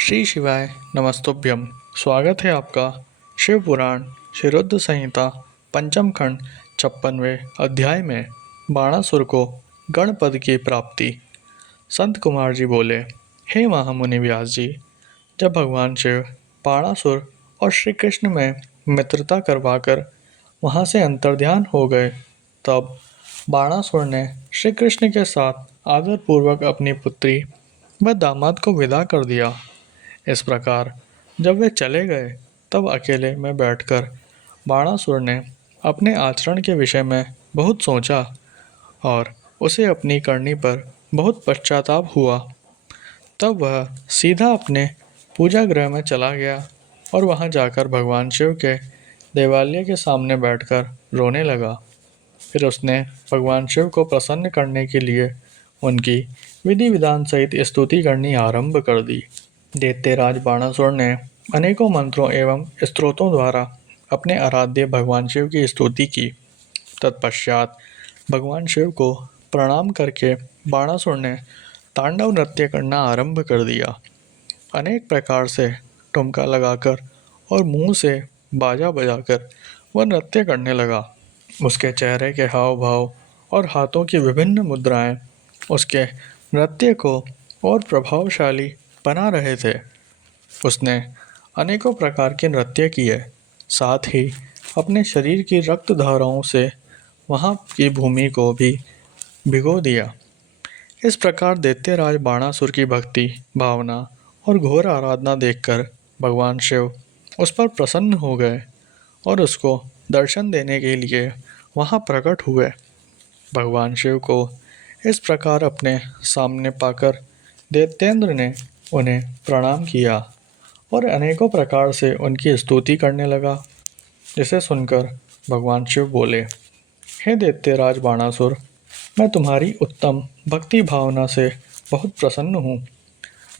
श्री शिवाय नमस्तुभ्यम। स्वागत है आपका शिव पुराण शिरोद्ध संहिता पंचम खंड 56वें अध्याय में बाणासुर को गणपद की प्राप्ति। संत कुमार जी बोले, हे महामुनि व्यास जी, जब भगवान शिव बाणासुर और श्री कृष्ण में मित्रता करवाकर वहाँ से अंतर्ध्यान हो गए, तब बाणासुर ने श्री कृष्ण के साथ आदरपूर्वक अपनी पुत्री व दामाद को विदा कर दिया। इस प्रकार जब वे चले गए, तब अकेले में बैठकर बाणासुर ने अपने आचरण के विषय में बहुत सोचा और उसे अपनी करनी पर बहुत पश्चाताप हुआ। तब वह सीधा अपने पूजा गृह में चला गया और वहां जाकर भगवान शिव के देवालय के सामने बैठकर रोने लगा। फिर उसने भगवान शिव को प्रसन्न करने के लिए उनकी विधि विधान सहित स्तुति करनी आरंभ कर दी। दैत्यराज बाणासुर ने अनेकों मंत्रों एवं स्तोत्रों द्वारा अपने आराध्य भगवान शिव की स्तुति की। तत्पश्चात भगवान शिव को प्रणाम करके बाणासुर ने तांडव नृत्य करना आरंभ कर दिया। अनेक प्रकार से ठुमका लगाकर और मुंह से बाजा बजाकर वह नृत्य करने लगा। उसके चेहरे के हाव भाव और हाथों की विभिन्न मुद्राएं उसके नृत्य को और प्रभावशाली बना रहे थे। उसने अनेकों प्रकार के नृत्य किए, साथ ही अपने शरीर की रक्त धाराओं से वहाँ की भूमि को भी भिगो दिया। इस प्रकार दैत्यराज बाणासुर की भक्ति भावना और घोर आराधना देखकर भगवान शिव उस पर प्रसन्न हो गए और उसको दर्शन देने के लिए वहाँ प्रकट हुए। भगवान शिव को इस प्रकार अपने सामने पाकर दैत्येंद्र ने उन्हें प्रणाम किया और अनेकों प्रकार से उनकी स्तुति करने लगा, जिसे सुनकर भगवान शिव बोले, हे दैत्यराज बाणासुर, मैं तुम्हारी उत्तम भक्ति भावना से बहुत प्रसन्न हूँ।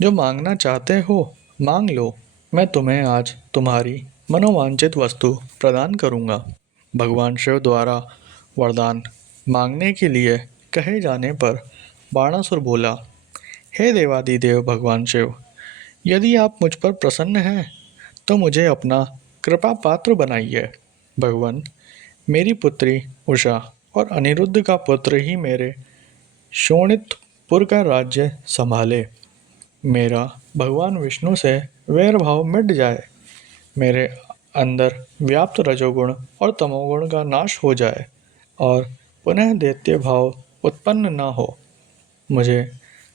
जो मांगना चाहते हो मांग लो, मैं तुम्हें आज तुम्हारी मनोवांछित वस्तु प्रदान करूँगा। भगवान शिव द्वारा वरदान मांगने के लिए कहे जाने पर बाणासुर बोला, हे देवादिदेव भगवान शिव, यदि आप मुझ पर प्रसन्न हैं तो मुझे अपना कृपा पात्र बनाइए। भगवान, मेरी पुत्री उषा और अनिरुद्ध का पुत्र ही मेरे शोणितपुर का राज्य संभाले। मेरा भगवान विष्णु से वैर भाव मिट जाए। मेरे अंदर व्याप्त रजोगुण और तमोगुण का नाश हो जाए और पुनः दैत्य भाव उत्पन्न न हो। मुझे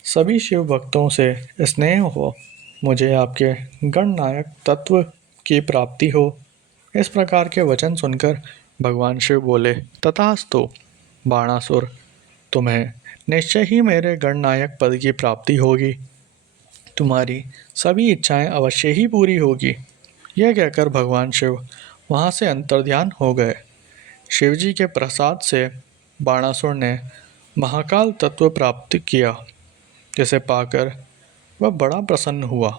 सभी शिव भक्तों से स्नेह हो। मुझे आपके गणनायक तत्व की प्राप्ति हो। इस प्रकार के वचन सुनकर भगवान शिव बोले, तथास्तु बाणासुर, तुम्हें निश्चय ही मेरे गणनायक पद की प्राप्ति होगी। तुम्हारी सभी इच्छाएं अवश्य ही पूरी होगी। यह कहकर भगवान शिव वहाँ से अंतर्ध्यान हो गए। शिवजी के प्रसाद से बाणासुर ने महाकाल तत्व प्राप्त किया, जिसे पाकर वह बड़ा प्रसन्न हुआ।